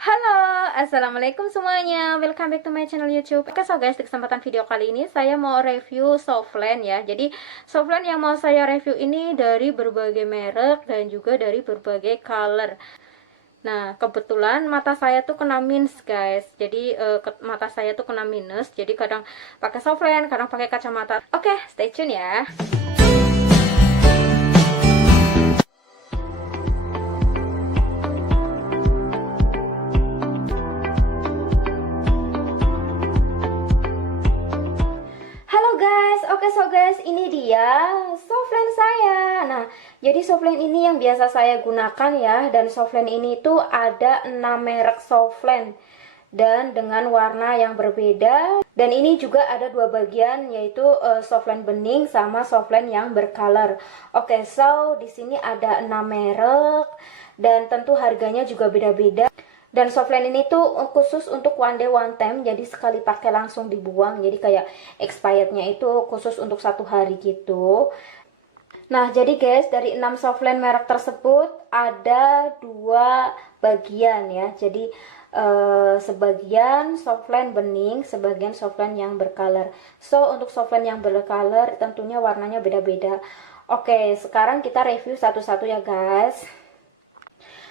Halo, assalamualaikum semuanya. Welcome back to my channel YouTube. Oke, so guys, di kesempatan video kali ini saya mau review softland ya. Jadi softland yang mau saya review ini dari berbagai merek dan juga dari berbagai color. Nah, kebetulan mata saya tuh kena minus guys. Jadi mata saya tuh kena minus. Jadi kadang pakai softland, kadang pakai kacamata. Oke, stay tune ya. Halo guys, oke so guys, ini dia softland saya. Nah, jadi softland ini yang biasa saya gunakan ya, dan softland ini tuh ada 6 merek softland dan dengan warna yang berbeda. Dan ini juga ada dua bagian, yaitu softland bening sama softland yang bercolor. Oke, so di sini ada 6 merek dan tentu harganya juga beda-beda. Dan softland ini tuh khusus untuk one day one time, jadi sekali pakai langsung dibuang. Jadi kayak expirednya itu khusus untuk 1 hari gitu. Nah, jadi guys, dari 6 softland merek tersebut ada 2 bagian ya. Jadi sebagian softland bening, sebagian softland yang bercolor. So, untuk softland yang bercolor tentunya warnanya beda-beda. Oke, sekarang kita review satu-satu ya guys.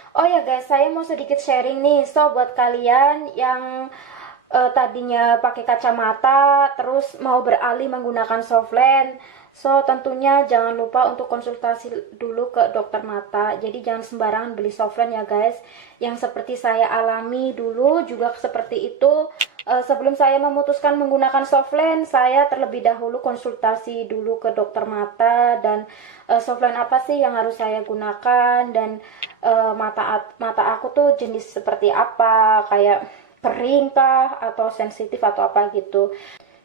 Oh ya guys, saya mau sedikit sharing nih. So, buat kalian yang tadinya pakai kacamata terus mau beralih menggunakan softland, so tentunya jangan lupa untuk konsultasi dulu ke dokter mata. Jadi jangan sembarangan beli softland ya guys. Yang seperti saya alami dulu juga seperti itu. Sebelum saya memutuskan menggunakan softland, saya terlebih dahulu konsultasi dulu ke dokter mata dan softland apa sih yang harus saya gunakan, dan mata aku tuh jenis seperti apa, kayak kering kah atau sensitif atau apa gitu.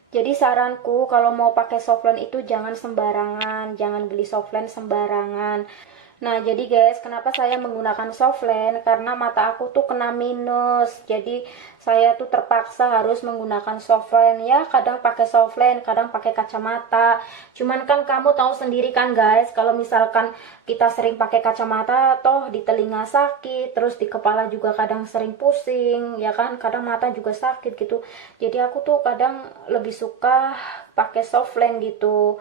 Jadi saranku kalau mau pakai softland itu jangan sembarangan, jangan beli softland sembarangan. Nah, jadi guys, kenapa saya menggunakan softland? Karena mata aku tuh kena minus. Jadi saya tuh terpaksa harus menggunakan softland ya. Kadang pakai softland, kadang pakai kacamata. Cuman kan kamu tahu sendiri kan guys, kalau misalkan kita sering pakai kacamata, toh di telinga sakit, terus di kepala juga kadang sering pusing, ya kan? Kadang mata juga sakit gitu. Jadi aku tuh kadang lebih suka pakai softland gitu.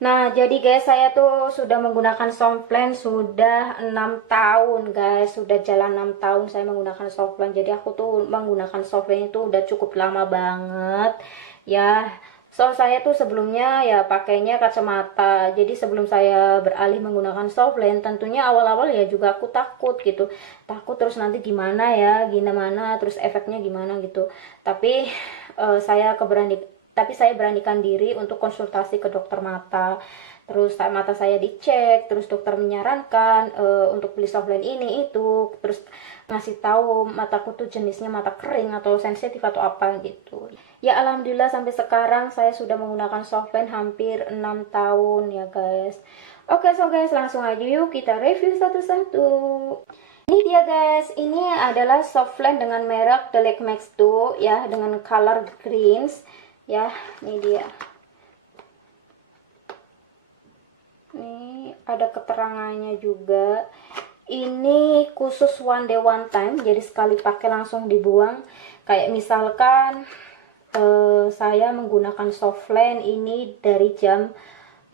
Nah, jadi guys, saya tuh sudah menggunakan softland sudah 6 tahun guys. Sudah jalan 6 tahun saya menggunakan softland. Jadi aku tuh menggunakan softland itu udah cukup lama banget ya. So, saya tuh sebelumnya ya pakainya kacamata. Jadi sebelum saya beralih menggunakan softland, tentunya awal-awal ya juga aku takut gitu. Takut terus nanti gimana ya, gimana, terus efeknya gimana gitu. Tapi saya beranikan diri untuk konsultasi ke dokter mata. Terus mata saya dicek, terus dokter menyarankan untuk beli softland ini itu, terus ngasih tahu mataku tuh jenisnya mata kering atau sensitif atau apa gitu. Ya alhamdulillah sampai sekarang saya sudah menggunakan softland hampir 6 tahun ya guys. Oke, so guys, langsung aja yuk kita review satu-satu. Ini dia guys, ini adalah softland dengan merek The Lake Max 2 ya, dengan color greens. Ya, ini dia. Ini ada keterangannya juga. Ini khusus one day one time, jadi sekali pakai langsung dibuang. Kayak misalkan saya menggunakan softland ini dari jam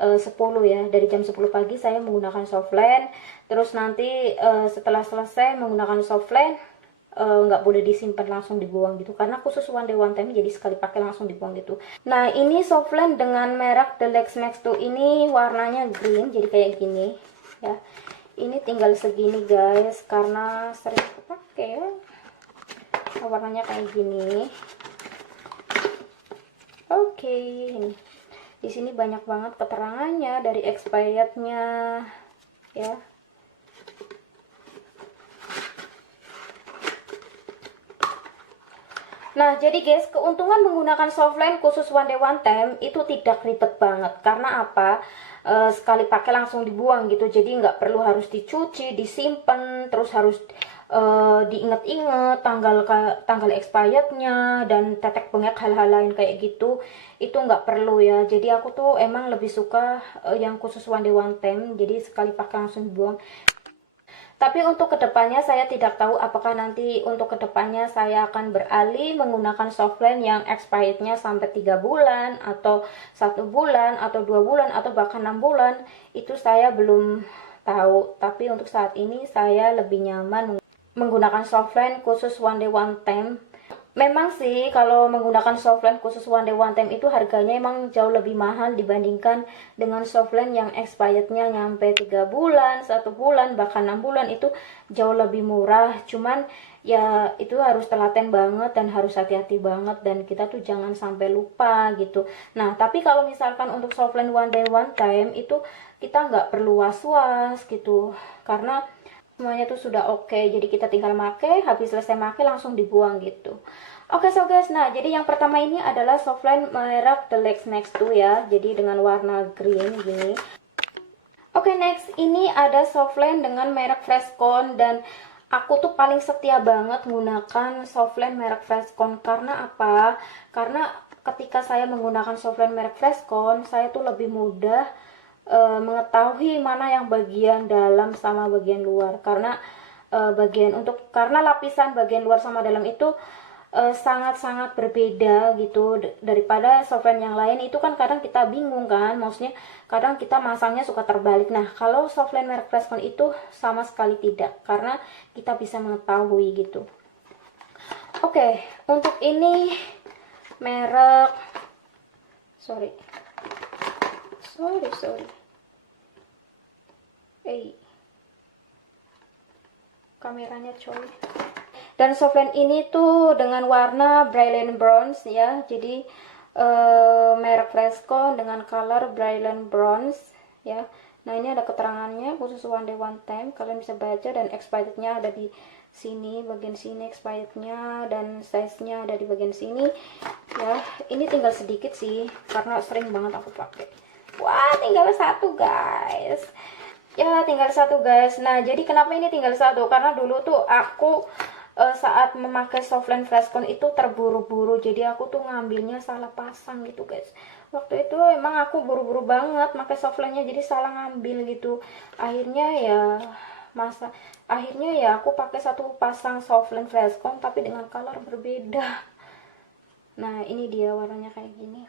10 ya, dari jam 10 pagi saya menggunakan softland. Terus nanti setelah selesai menggunakan softland, nggak boleh disimpan, langsung dibuang gitu, karena khusus one day one time, jadi sekali pakai langsung dibuang gitu. Nah, ini softland dengan merek The Lake Max 2 ini warnanya green, jadi kayak gini ya. Ini tinggal segini guys, karena sering kepake ya. Nah, warnanya kayak gini. Oke, ini di sini banyak banget keterangannya dari expirednya ya. Nah, jadi guys, keuntungan menggunakan softland khusus one day one time itu tidak ribet banget. Karena apa? Sekali pakai langsung dibuang gitu. Jadi nggak perlu harus dicuci, disimpan, terus harus diinget-inget tanggal expirednya dan tetek bengek hal-hal lain kayak gitu. Itu nggak perlu ya. Jadi aku tuh emang lebih suka yang khusus one day one time. Jadi sekali pakai langsung dibuang. Tapi untuk kedepannya saya tidak tahu apakah nanti untuk kedepannya saya akan beralih menggunakan softline yang expirednya sampai 3 bulan atau 1 bulan atau 2 bulan atau bahkan 6 bulan. Itu saya belum tahu. Tapi untuk saat ini saya lebih nyaman menggunakan softline khusus one day one time. Memang sih kalau menggunakan softline khusus one day one time itu harganya emang jauh lebih mahal dibandingkan dengan softline yang expirednya nyampe 3 bulan, 1 bulan, bahkan 6 bulan. Itu jauh lebih murah. Cuman ya itu harus telaten banget dan harus hati-hati banget, dan kita tuh jangan sampai lupa gitu. Nah tapi kalau misalkan untuk softline one day one time itu kita nggak perlu was-was gitu, karena semuanya tuh sudah oke, jadi kita tinggal make, habis selesai make langsung dibuang gitu. Oke so guys, nah jadi yang pertama ini adalah softline merek The Lake Next to ya, jadi dengan warna green gini. Oke, next ini ada softline dengan merek Freshcon, dan aku tuh paling setia banget menggunakan softline merek Freshcon. Karena apa? Karena ketika saya menggunakan softline merek Freshcon, saya tuh lebih mudah mengetahui mana yang bagian dalam sama bagian luar, karena karena lapisan bagian luar sama dalam itu sangat-sangat berbeda gitu daripada softline yang lain. Itu kan kadang kita bingung kan, maksudnya kadang kita masangnya suka terbalik. Nah kalau softline merek Freshcon itu sama sekali tidak, karena kita bisa mengetahui gitu. Oke, untuk ini merek sorry kameranya coy. Dan softline ini tuh dengan warna Brilliant Bronze ya, jadi merek Freshcon dengan color Brilliant Bronze ya. Nah ini ada keterangannya khusus one day one time, kalian bisa baca, dan expirednya ada di sini, bagian sini expirednya, dan size nya ada di bagian sini ya. Ini tinggal sedikit sih karena sering banget aku pakai. Wah, tinggal satu guys. Ya, tinggal satu guys. Nah, jadi kenapa ini tinggal satu? Karena dulu tuh aku saat memakai softline Freshcon itu terburu-buru. Jadi aku tuh ngambilnya salah pasang gitu guys. Waktu itu emang aku buru-buru banget pakai softline-nya, jadi salah ngambil gitu. Akhirnya ya aku pakai satu pasang softline Freshcon tapi dengan color berbeda. Nah, ini dia warnanya kayak gini.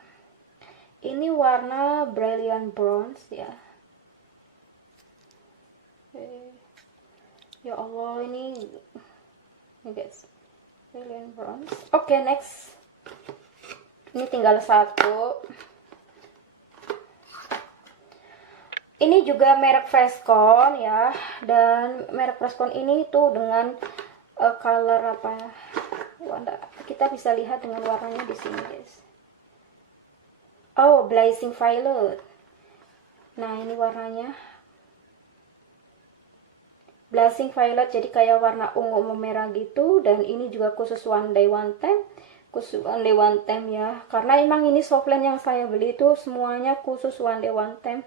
Ini warna Brilliant Bronze ya. Ya Allah, ini guys, Brilliant Bronze. Oke, next. Ini tinggal satu. Ini juga merek Freshcon ya, dan merek Freshcon ini tuh dengan color apa ya? Kita bisa lihat dengan warnanya di sini guys. Oh, Blazing Violet. Nah, ini warnanya Blazing Violet, jadi kayak warna ungu merah gitu. Dan ini juga khusus one day one time. Khusus one day one time ya. Karena emang ini softline yang saya beli itu semuanya khusus one day one time.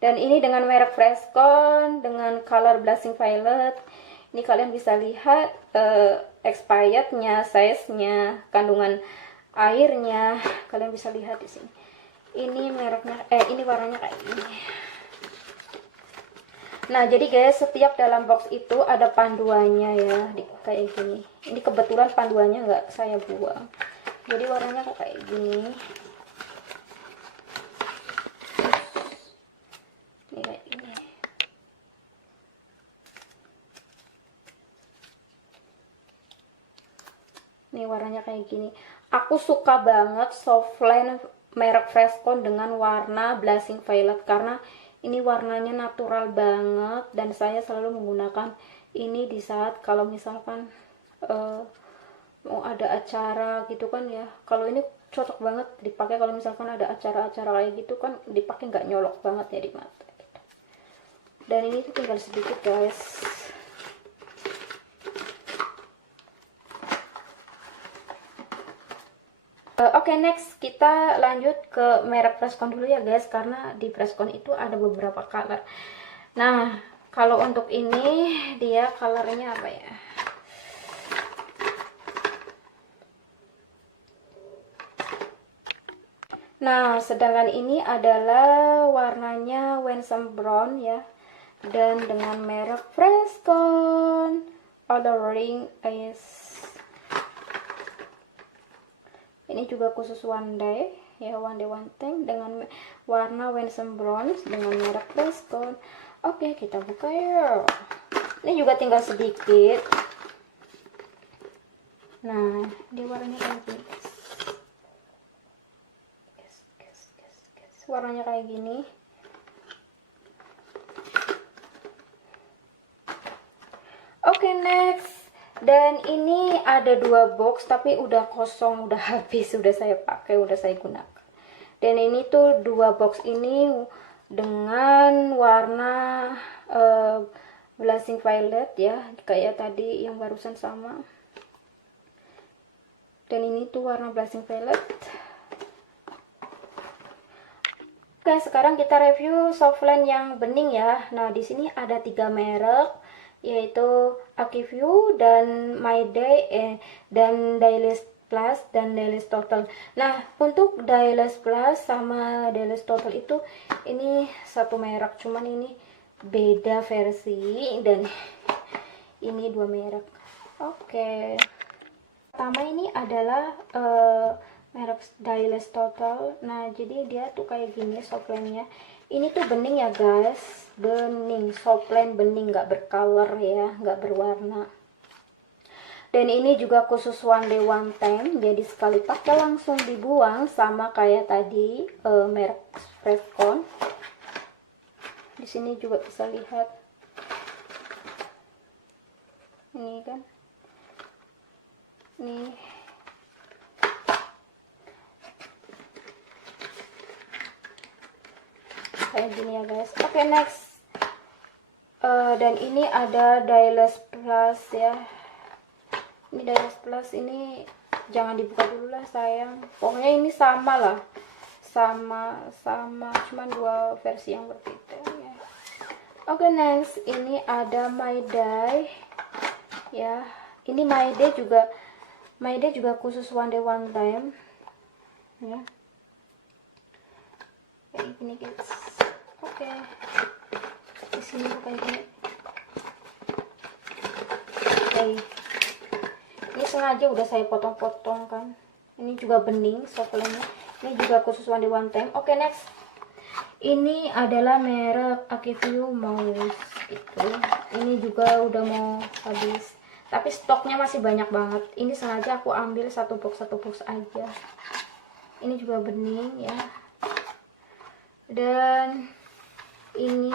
Dan ini dengan merek Freshcon dengan color Blazing Violet. Ini kalian bisa lihat expirednya, size-nya, kandungan airnya. Kalian bisa lihat di sini. Ini mereknya ini warnanya kayak gini. Nah jadi guys, setiap dalam box itu ada panduannya ya, kayak gini. Ini kebetulan panduannya nggak saya buang, jadi warnanya kayak gini. Ini kayak gini. Nih warnanya kayak gini. Aku suka banget softline merek Freshcon dengan warna Blazing Violet, karena ini warnanya natural banget, dan saya selalu menggunakan ini di saat kalau misalkan mau ada acara gitu kan ya. Kalau ini cocok banget dipakai kalau misalkan ada acara-acara kayak gitu kan, dipakai nggak nyolok banget ya di mata gitu. Dan ini tuh tinggal sedikit guys. Oke, next kita lanjut ke merek Freshcon dulu ya guys, karena di Freshcon itu ada beberapa color. Nah, kalau untuk ini dia colornya apa ya? Nah, sedangkan ini adalah warnanya Winsome Brown ya. dan dengan merek Freshcon Ordering Ice. Ini juga khusus one day ya, one day one time dengan warna Winsome Bronze dengan merek Freshcon. Oke, kita buka ya. Ini juga tinggal sedikit. Nah, dia warnanya kayak gini. Warnanya kayak gini. Oke, next. Dan ini ada 2 box tapi udah kosong, udah habis, udah saya pakai, udah saya gunakan. Dan ini tuh 2 box ini dengan warna blushing violet ya, kayak tadi yang barusan sama. Dan ini tuh warna blushing violet. Oke, sekarang kita review softline yang bening ya. Nah, di sini ada 3 merek, yaitu Akiview dan My Day dan Dailies Plus dan Dailies Total. Nah, untuk Dailies Plus sama Dailies Total itu ini satu merek, cuman ini beda versi, dan ini 2 merek. Oke. Pertama ini adalah merek Dailies Total. Nah, jadi dia tuh kayak gini softline-nya. Ini tuh bening ya guys, bening, softline bening, nggak bercolor ya, nggak berwarna. Dan ini juga khusus one day one time, jadi sekali pakai langsung dibuang, sama kayak tadi merek Freshcon. Di sini juga bisa lihat, ini kan, nih. Kayak gini ya guys. Oke, next. Dan ini ada Dailies Plus ya. Ini Dailies Plus ini jangan dibuka dulu lah sayang. Pokoknya ini sama lah, sama cuman 2 versi yang berbeda ya. Oke, next. Ini ada My Day ya. Ini My Day juga khusus one day one time ya, kayak gini guys. Oke, di sini kayak gini. Oke, ini sengaja udah saya potong-potong kan. Ini juga bening softline-nya. Ini juga khusus one day one time. Oke, next. Ini adalah merek Akiview Mouse itu. Ini juga udah mau habis, tapi stoknya masih banyak banget. Ini sengaja aku ambil satu box aja. Ini juga bening ya. Dan ini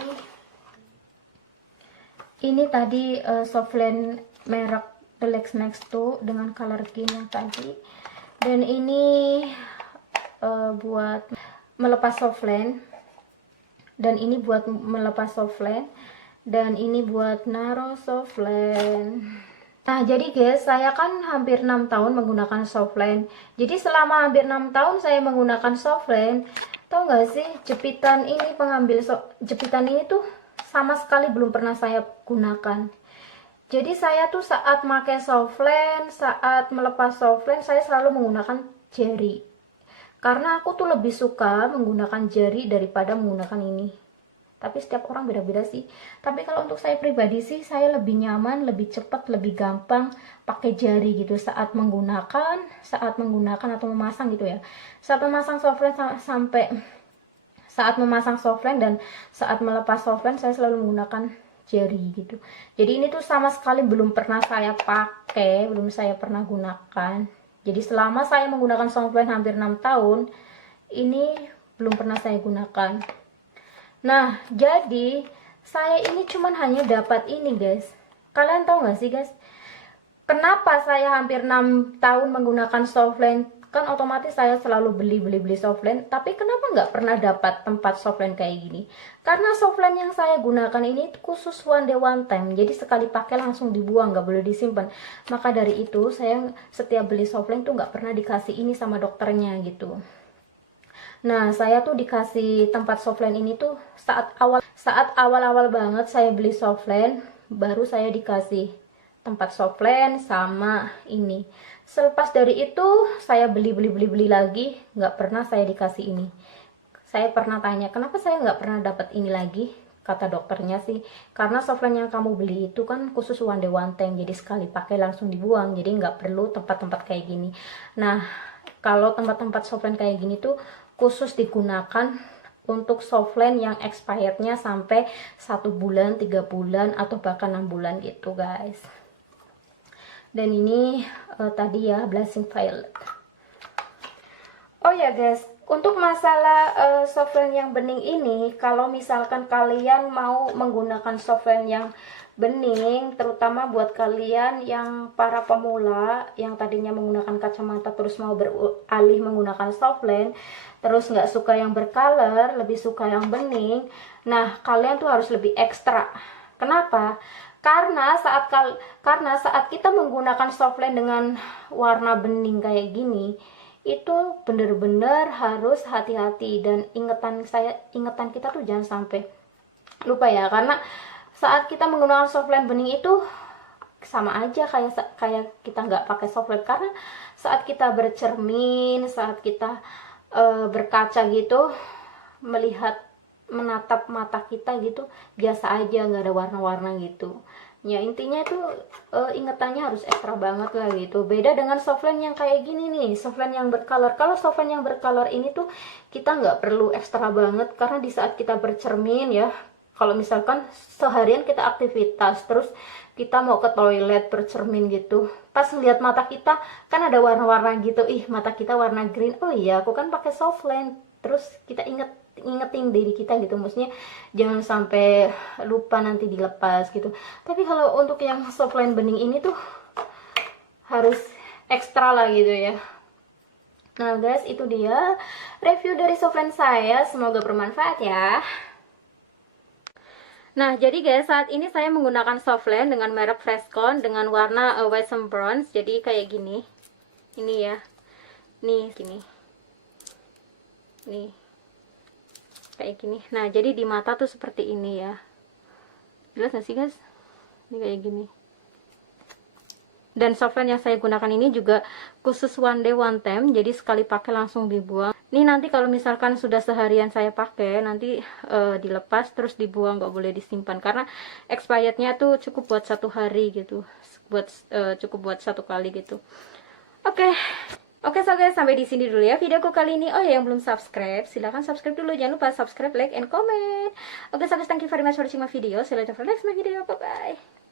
tadi softline merek The Lex Next to dengan color green yang tadi. Dan ini buat melepas softline, dan ini buat melepas softline, dan ini buat naruh softline. Nah, jadi guys, saya kan hampir 6 tahun menggunakan softline. Jadi selama hampir 6 tahun saya menggunakan softline, tau gak sih, jepitan ini, jepitan ini tuh sama sekali belum pernah saya gunakan. Jadi saya tuh saat pakai softline, saat melepas softline, saya selalu menggunakan jari. Karena aku tuh lebih suka menggunakan jari daripada menggunakan ini. Tapi setiap orang beda-beda sih. Tapi kalau untuk saya pribadi sih, saya lebih nyaman, lebih cepat, lebih gampang pakai jari gitu saat menggunakan atau memasang gitu ya. Saat memasang softline saat memasang softline dan saat melepas softline, saya selalu menggunakan jari gitu. Jadi ini tuh sama sekali belum pernah saya pakai, belum saya pernah gunakan. Jadi selama saya menggunakan softline hampir 6 tahun, ini belum pernah saya gunakan. Nah, jadi saya ini cuman hanya dapat ini guys. Kalian tahu gak sih guys, kenapa saya hampir 6 tahun menggunakan softline? Kan otomatis saya selalu beli softline, tapi kenapa nggak pernah dapat tempat softline kayak gini? Karena softline yang saya gunakan ini khusus one day one time, jadi sekali pakai langsung dibuang, nggak boleh disimpan. Maka dari itu saya setiap beli softline tuh nggak pernah dikasih ini sama dokternya gitu. Nah, saya tuh dikasih tempat softline ini tuh saat awal banget saya beli softline, baru saya dikasih tempat softline sama ini. Selepas dari itu saya beli lagi, nggak pernah saya dikasih ini. Saya pernah tanya kenapa saya nggak pernah dapat ini lagi, kata dokternya sih, karena softline yang kamu beli itu kan khusus one day one time, jadi sekali pakai langsung dibuang, jadi nggak perlu tempat-tempat kayak gini. Nah, kalau tempat-tempat softline kayak gini tuh khusus digunakan untuk softline yang expirednya sampai 1 bulan, 3 bulan, atau bahkan 6 bulan gitu guys. Dan ini tadi ya, Blushing Violet. Oh ya guys, untuk masalah softline yang bening ini, kalau misalkan kalian mau menggunakan softline yang bening, terutama buat kalian yang para pemula yang tadinya menggunakan kacamata terus mau beralih menggunakan softline, terus nggak suka yang bercolor, lebih suka yang bening, nah kalian tuh harus lebih ekstra. Kenapa? Karena saat kita menggunakan softline dengan warna bening kayak gini, itu bener-bener harus hati-hati, dan ingatan kita tuh jangan sampai lupa ya, karena saat kita menggunakan softline bening itu sama aja kayak kita nggak pakai softline, karena saat kita bercermin, saat kita berkaca gitu, menatap mata kita gitu biasa aja, nggak ada warna-warna gitu ya. Intinya itu ingetannya harus ekstra banget lah gitu. Beda dengan softline yang kayak gini nih, softline yang bercolor. Kalau softline yang bercolor ini tuh kita nggak perlu ekstra banget, karena di saat kita bercermin ya, kalau misalkan seharian kita aktivitas terus kita mau ke toilet bercermin gitu, pas lihat mata kita kan ada warna-warna gitu, ih mata kita warna green, oh iya aku kan pakai softline, terus kita ingetin diri kita gitu, maksudnya jangan sampai lupa nanti dilepas gitu. Tapi kalau untuk yang softline bening ini tuh harus ekstra lah gitu ya. Nah guys, itu dia review dari softline saya, semoga bermanfaat ya. Nah, jadi guys, saat ini saya menggunakan softline dengan merek Freshcon dengan warna Waxen Bronze. Jadi kayak gini. Ini ya. Nih, gini. Nih. Kayak gini. Nah, jadi di mata tuh seperti ini ya. Jelas gak sih guys? Ini kayak gini. Dan softline yang saya gunakan ini juga khusus one day one time, jadi sekali pakai langsung dibuang. Ini nanti kalau misalkan sudah seharian saya pakai, nanti dilepas terus dibuang, nggak boleh disimpan, karena expirednya tuh cukup buat 1 hari gitu, cukup buat 1 kali gitu. Oke, so guys, sampai di sini dulu ya videoku kali ini. Oh ya, yang belum subscribe, silahkan subscribe dulu. Jangan lupa subscribe, like, and comment. Oke, so guys, thank you very much for watching my video. See you later for next my video. Bye bye.